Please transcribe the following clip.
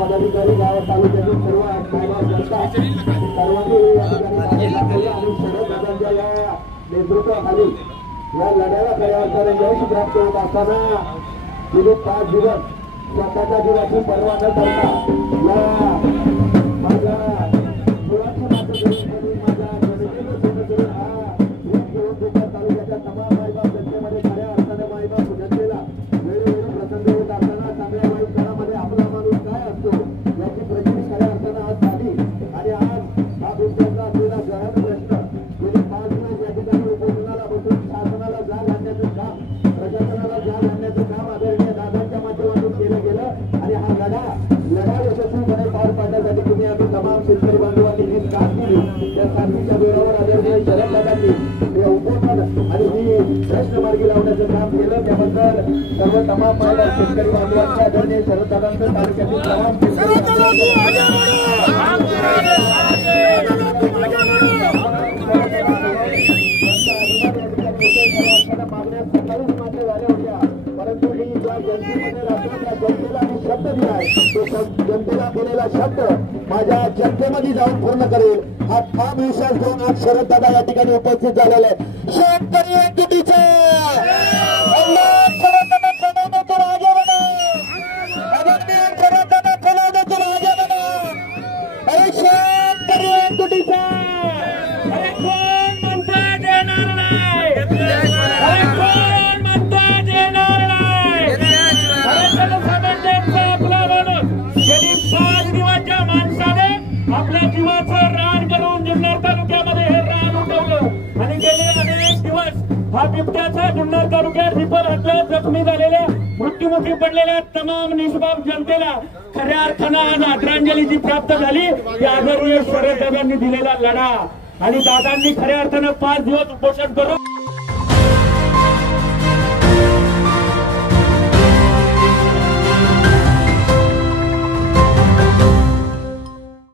पदाधिकारी गाव तालुक्यातील सर्व नेतृत्वाखाली या लढ्याला खऱ्या यश प्राप्त होत असताना गेले 5 दिवस स्वतःच्या जीवाची पर्वा न करता या माझ्या मुलाची मात्र माझ्या तालुक्याच्या तमाम मायबाप जनतेमध्ये खऱ्या अर्थाने मायबाप जनतेला वेळोवेळी प्रसंग होत असताना चांगल्या वाईट काळामध्ये आपला माणूस काय असतो याची प्रचिती खऱ्या अर्थानं आज झाली आणि आज हा बिबट्याचा असलेला गहन प्रश्न गेली 5 दिवस या ठिकाणी उपोषणाला बसून शासनाला जाग आणण्याचं काम प्रशासनाला जाग आणण्याचं काम आदरणीय दादांच्या माध्यमातून केलं गेलं आणि हा लढा यशस्वीपणे पार पाडण्यासाठी तुम्ही आम्ही तमाम शेतकरी बांधवांनी ही साथ दिली त्या साथीच्या जोरावर आदरणीय शरद दादांनी हे उपोषण आणि ही प्रश्न मार्गी लावण्याचं काम केलं त्याबद्दल सर्व तमाम महिला शेतकरी बांधवांच्या आदरणीय शरद दादांचं तालुक्यातील तमाम परंतु ही ज्या जनतेमध्ये राहतो त्या जनतेला मी शब्द दिलाय तो जनतेला दिलेला शब्द माझ्या जनतेमध्ये जाऊन पूर्ण करेल हा ठाम विश्वास घेऊन आज शरद दादा या ठिकाणी उपस्थित झालेले आहेत. शेतकरी एकजुटीचे शेतकरी एकजुटीचा आपल्या जीवाचं रान करून जुन्नर तालुक्यामध्ये हे रान उठवलं आणि गेले अनेक दिवस हा बिबट्याचा जुन्नर तालुक्यात रिपर हल्ल्यात जखमी झालेल्या मृत्युमुखी पडलेल्या तमाम निष्पाप जनतेला खऱ्या अर्थानं आज आदरांजली जी प्राप्त झाली ती आदरणीय शरद दादांनी दिलेला लढा आणि दादांनी खऱ्या अर्थानं 5 दिवस उपोषण करून